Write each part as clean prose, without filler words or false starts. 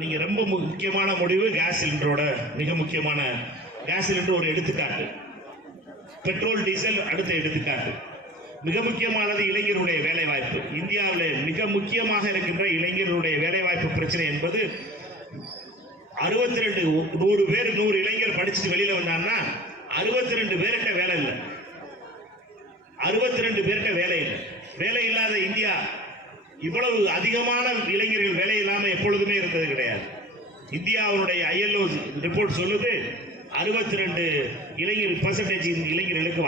நீங்க ரொம்ப முக்கியமான முடிவு கேஸ் சிலிண்டரோட மிக முக்கியமான கேஸ் சிலிண்டர் ஒரு எடுத்துக்காட்டு, பெட்ரோல் டீசல் அடுத்த எடுத்துக்காட்டு. மிக முக்கியமானது இளைஞருடைய வேலை வாய்ப்பு. இந்தியாவில் மிக முக்கியமாக இருக்கின்ற இளைஞருடைய வேலை வாய்ப்பு பிரச்சனை என்பது 62 100 பேர் 100 இளைஞர் படிச்சுட்டு வெளியில வந்தாங்கன்னா 62 பேர்கிட்ட வேலை இல்லை. 62 பேர்கிட்ட வேலை இல்லை. வேலை இல்லாத இந்தியா இவ்வளவு அதிகமான இளைஞர்கள் வேலை இல்லாம எப்பொழுதுமே இருந்தது கிடையாது. இந்தியாவுடைய ILO ரிப்போர்ட் சொல்லுது 62 இளைஞர்களுக்கு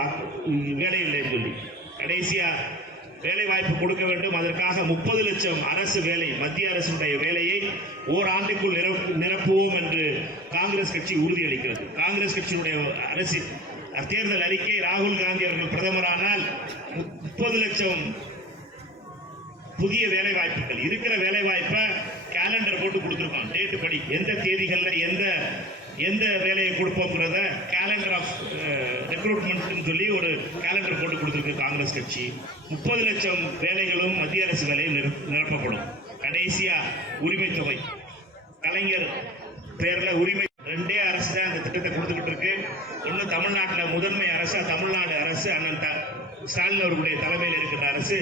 வேலை இல்லைன்னு சொல்லி. கடைசியா வேலை வாய்ப்பு கொடுக்க வேண்டும். அதற்காக 30 லட்சம் அரசு வேலை, மத்திய அரசுடைய வேலையை ஓராண்டுக்குள் நிரப்புவோம் என்று காங்கிரஸ் கட்சி உறுதியளிக்கிறது. காங்கிரஸ் கட்சியினுடைய அரசு தேர்தல் அறிக்கை, ராகுல் காந்தி அவர்கள் பிரதமரானால் 30 லட்சம் புதிய வேலை வாய்ப்புகள். இருக்கிற வேலை வாய்ப்பை கேலண்டர் போட்டு கொடுத்துருக்கோம். டேட்டு படி எந்த தேதிகளில் எந்த வேலையை கொடுப்போங்கிறத கேலண்டர் ஆஃப் ரெக்ரூட்மெண்ட் சொல்லி ஒரு கேலண்டர் போட்டு கொடுத்துருக்கு காங்கிரஸ் கட்சி. 30 லட்சம் வேலைகளும் மத்திய அரசு வேலையும் நிரப்பப்படும். கடைசியா உரிமை தொகை, கலைஞர் பேர்ல உரிமை, 2 அரசு தான் அந்த திட்டத்தை கொடுத்துக்கிட்டு இருக்கு. ஒன்று தமிழ்நாட்டில் முதன்மை அரசு, தமிழ்நாடு அரசு, அண்ணன் ஸ்டாலின் அவர்களுடைய தலைமையில் இருக்கிற அரசு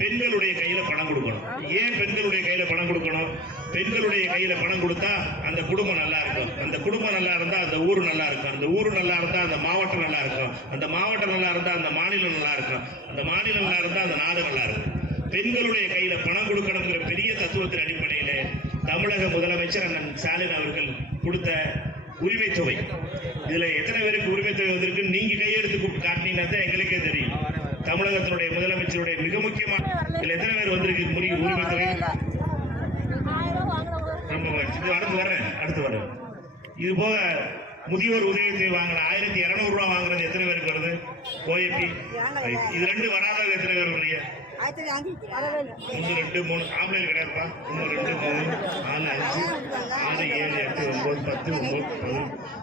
பெண்களுடைய கையில பணம் கொடுக்கணும். ஏன் பெண்களுடைய கையில பணம் கொடுக்கணும்? பெண்களுடைய கையில பணம் கொடுத்தா அந்த குடும்பம் நல்லா இருக்கும். அந்த குடும்பம் நல்லா இருந்தா அந்த ஊர் நல்லா இருக்கும். அந்த ஊர் நல்லா இருந்தா அந்த மாவட்டம் நல்லா இருக்கும். அந்த மாவட்டம் நல்லா இருந்தா அந்த மாநிலம் நல்லா இருக்கும். அந்த மாநிலம் நல்லா இருந்தா அந்த நாடு நல்லா இருக்கும். பெண்களுடைய கையில பணம் கொடுக்கணுங்கிற பெரிய தத்துவத்தின் அடிப்படையில தமிழக முதலமைச்சர் அண்ணன் ஸ்டாலின் அவர்கள் கொடுத்த உரிமை தொகை. இதுல எத்தனை பேருக்கு உரிமை தொகை வந்திருக்கு நீங்க கையெடுத்து காட்டினீங்கன்னா தான் எங்களுக்கே தெரியும். தமிழகத்தினுடைய முதலமைச்சருடைய மிக முக்கியமான இதுல எத்தனை பேர் வந்திருக்கு உரிமை தொகை? அடுத்து வரேன். இது போக முதியோர் உதவித்தொகை வாங்கின 1200 ரூபாய் வாங்குறது எத்தனை பேருக்கு வருது? OAP. இது 2 வராதவங்க எத்தனை பேர் வரீங்க? 1 2 3 ஆம்பளை கிடையாதுப்பா. 1 2 3 4 5 6 7 8 9 10 9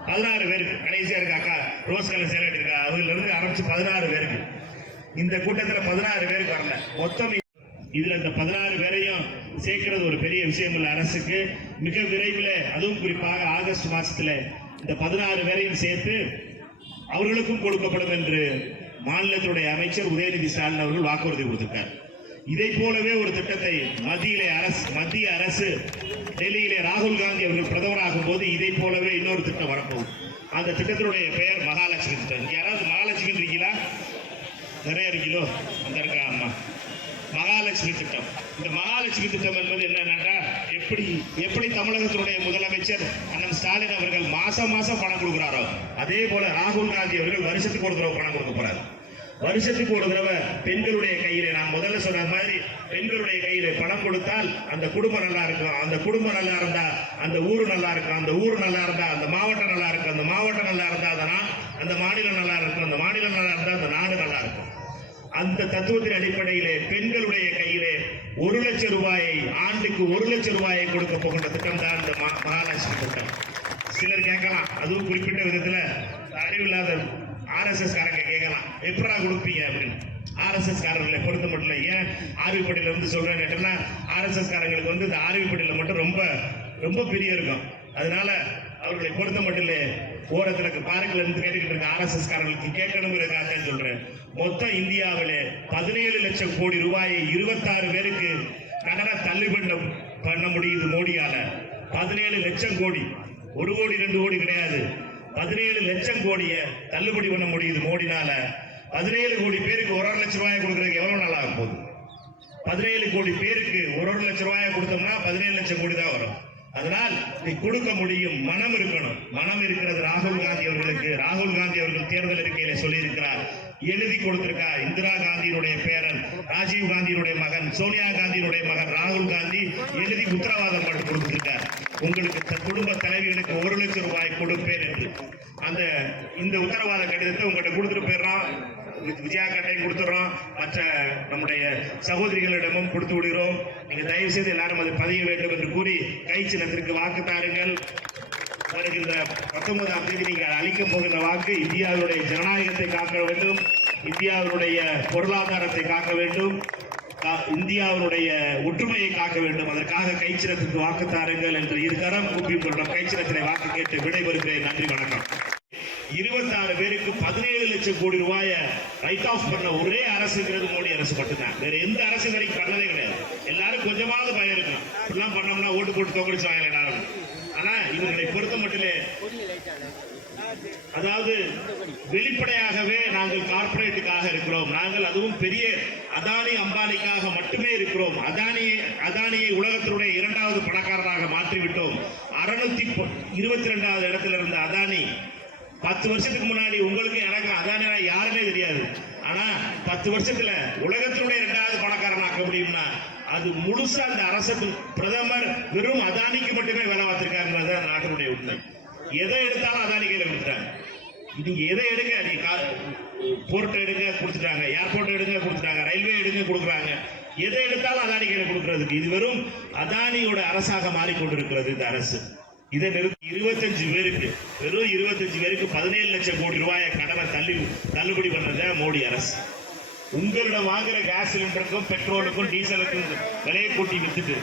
16 பேருக்கு. கடைசியா இருக்கு அக்கா ரோஸ் கலர் சேலை இருக்கா, அதுல இருந்து ஆரம்பிச்சு 16 பேருக்கு. இந்த கூட்டத்தில் 16 பேருக்கு வரல. மொத்தம் இதுல இந்த 16 பேரையும் சேர்க்கிறது ஒரு பெரிய விஷயம் இல்ல அரசுக்கு. மிக விரைவில், அதுவும் குறிப்பாக ஆகஸ்ட் மாசத்துல இந்த 16 பேரையும் சேர்த்து அவர்களுக்கும் கொடுக்கப்படும் என்று மாநிலத்தினுடைய அமைச்சர் உதயநிதி ஸ்டாலின் அவர்கள் வாக்குறுதி கொடுத்திருக்கார். இதை போலவே ஒரு திட்டத்தை மத்திய அரசு டெல்லியிலே ராகுல் காந்தி அவர்கள் பிரதமராகும் போது இதை போலவே இன்னொரு திட்டம் வரப்போகுது. அந்த திட்டத்தினுடைய பெயர் மகாலட்சுமி திட்டம். யாராவது மகாலட்சுமி இருக்கீங்களா? நிறைய இருக்கீங்களோ? அந்த இருக்கா அம்மா. மகாலட்சுமி திட்டம். இந்த மகாலட்சுமி திட்டம் என்பது என்னன்னா, எப்படி தமிழகத்தினுடைய முதலமைச்சர் அண்ணன் ஸ்டாலின் அவர்கள் மாசம் பணம் கொடுக்கிறாரோ அதே போல ராகுல் காந்தி அவர்கள் வருஷத்துக்கு ஒரு தடவை பணம் கொடுக்க போறாரு. வருஷத்துக்கு ஒரு தடவை பெண்களுடைய கையில, நான் முதல்ல சொன்ன மாதிரி பெண்களுடைய கையில பணம் கொடுத்தால் அந்த குடும்பம் நல்லா இருக்கும். அந்த குடும்பம் நல்லா இருந்தா அந்த ஊர் நல்லா இருக்கும். அந்த ஊர் நல்லா இருந்தா அந்த மாவட்டம் நல்லா இருக்கும். அந்த மாவட்டம் நல்லா இருந்தா அந்த மாநிலம் நல்லா இருக்கும். அந்த மாநிலம் நல்லா இருந்தா அந்த நாடு நல்லா இருக்கும். அந்த தத்துவத்தின் அடிப்படையிலே பெண்களுடைய கையிலே 1 லட்சம் ரூபாயை, ஆண்டுக்கு 1 லட்சம் ரூபாயை கொடுக்க போகின்ற திட்டம் தான் இந்த மகாலட்சுமி திட்டம். சிலர் கேட்கலாம், அதுவும் குறிப்பிட்ட விதத்துல அறிவில்லாத RSS காரங்க கேட்கலாம், எப்படா கொடுப்பீங்க அப்படின்னு. RSS காரர்களை பொறுத்த மட்டும் இல்லை. ஏன் ஆர்விப்பட்டியில இருந்து சொல்றேன் கேட்டோம்னா, RSS காரங்களுக்கு வந்து இந்த ஆர்விப்பட்டியில மட்டும் ரொம்ப ரொம்ப பெரிய இருக்கும். அதனால அவர்களை பொறுத்த மட்டும் இல்லை, ஓரத்துல பாருங்கள் இருந்து கேட்டுக்கிட்டு இருக்க RSS காரர்களுக்கு கேட்கணுங்கிறதுக்காக சொல்றேன். மொத்தம் இந்தியாவிலே 17 லட்சம் கோடி ரூபாயை 26 பேருக்கு கடனை தள்ளுபடி பண்ண முடியுது மோடியால. 17 லட்சம் கோடி, 1 கோடி 2 கோடி கிடையாது. 17 லட்சம் கோடியை தள்ளுபடி பண்ண முடியுது மோடினால. 17 கோடி பேருக்கு 1 லட்சம் ரூபாய் கொடுக்கறதுக்கு எவ்வளவு நாள் ஆக போகுது? 17 கோடி பேருக்கு 1 லட்சம் ரூபாய் கொடுத்தோம்னா 17 லட்சம் கோடி தான் வரும். அதனால் கொடுக்க முடியும், மனம் இருக்கணும். மனம் இருக்கிறது ராகுல் காந்தி அவர்களுக்கு. ராகுல் காந்தி அவர்கள் தேர்தல் அறிக்கையில சொல்லி இருக்கிறார், எழுதி கொடுத்திருக்கார். இந்திரா காந்தியினுடைய பேரன், ராஜீவ் காந்தியினுடைய மகன், சோனியா காந்தியினுடைய மகன் ராகுல் காந்தி எழுதி உத்தரவாதம் கொடுத்திருக்கார், உங்களுக்கு குடும்ப தலைவிகளுக்கு 1 லட்சம் ரூபாய் கொடுப்பேன் என்று. இந்த உத்தரவாத கடிதத்தை உங்கள்கிட்ட கொடுத்துட்டு போயிடுறோம். விஜயா கட்டையும் கொடுத்துறோம், மற்ற நம்முடைய சகோதரிகளிடமும் கொடுத்து விடுகிறோம். நீங்க தயவு செய்து எல்லாரும் அதை பதிய வேண்டும் என்று கூறி கை சின்னத்திற்கு வாக்கு தாருங்கள். வருகின்ற 19ஆம் தேதி நீங்கள் அளிக்கப் போகின்ற வாக்கு இந்தியாவுடைய ஜனநாயகத்தை காக்க வேண்டும், இந்தியாவுடைய பொருளாதாரத்தை காக்க வேண்டும். இந்தியாவுடைய ஒற்றுமையை காக்க வேண்டும். அதற்காக கைச்சிரத்துக்கு வாக்கு தாருங்கள் என்று இருகரம் கூப்பி கொள்ளும் கைச்சிரத்திலே வாக்கு கேட்டு விடைபெறுகிறேன். நன்றி, வணக்கம். 26 பேருக்கு 17 லட்சம் கோடி ரூபாயை ரைட் ஆஃப் பண்ண ஒரே அரசுங்கிறது மோடி அரசு மட்டும்தான். வேற எந்த அரசு வரைக்கும் பண்ணதே கிடையாது. எல்லாரும் கொஞ்சமாவது பயம் இருக்கும், இப்படிலாம் பண்ணோம்னா ஓட்டு போட்டு தோக்கடிச்சு வாங்கலாம். ஆனா இவர்களை பொறுத்த மட்டிலே, அதாவது வெளிப்படையாகவே நாங்கள் கார்பரேட்டுக்காக இருக்கிறோம், நாங்கள் அதுவும் பெரிய அதானி அம்பானிக்காக மட்டுமே இருக்கிறோம், அதானியை உலகத்தினுடைய 2வது பணக்காரராக மாற்றிவிட்டோம். 622வது இடத்துல இருந்த அதானி 10 வருஷத்துக்கு முன்னாடி உங்களுக்கு எனக்கு அதானி யாருன்னே தெரியாது. ஆனா 10 வருஷத்துல உலகத்தினுடைய 2வது பணக்காரனாக்க முடியும்னா அது முழுசா அந்த அரசு பிரதமர் வெறும் அதானிக்கு மட்டுமே வேலை பார்த்திருக்காருன்றது நாட்டினுடைய உண்மை. எதை எடுத்தாலும் அதானி கையில கொடுத்துட்டாங்க. நீங்க எதை எடுங்க, நீங்க போர்ட் எடுங்க கொடுத்துட்டாங்க, ஏர்போர்ட் எடுங்க கொடுத்துட்டாங்க, ரயில்வே எடுங்க கொடுக்குறாங்க. எதை எடுத்தாலும் அதானி கையில கொடுக்கறதுக்கு இது வெறும் அதானியோட அரசாக மாறிக்கொண்டிருக்கிறது இந்த அரசு. இதை நிறுத்தி 25 பேருக்கு, வெறும் 25 பேருக்கு 17 லட்சம் கோடி ரூபாயை கடனை தள்ளுபடி பண்ணத மோடி அரசு. உங்களிடம் வாங்குற கேஸ் சிலிண்டருக்கும் பெட்ரோலுக்கும் டீசலுக்கும் விலையை கூட்டி வித்துட்டு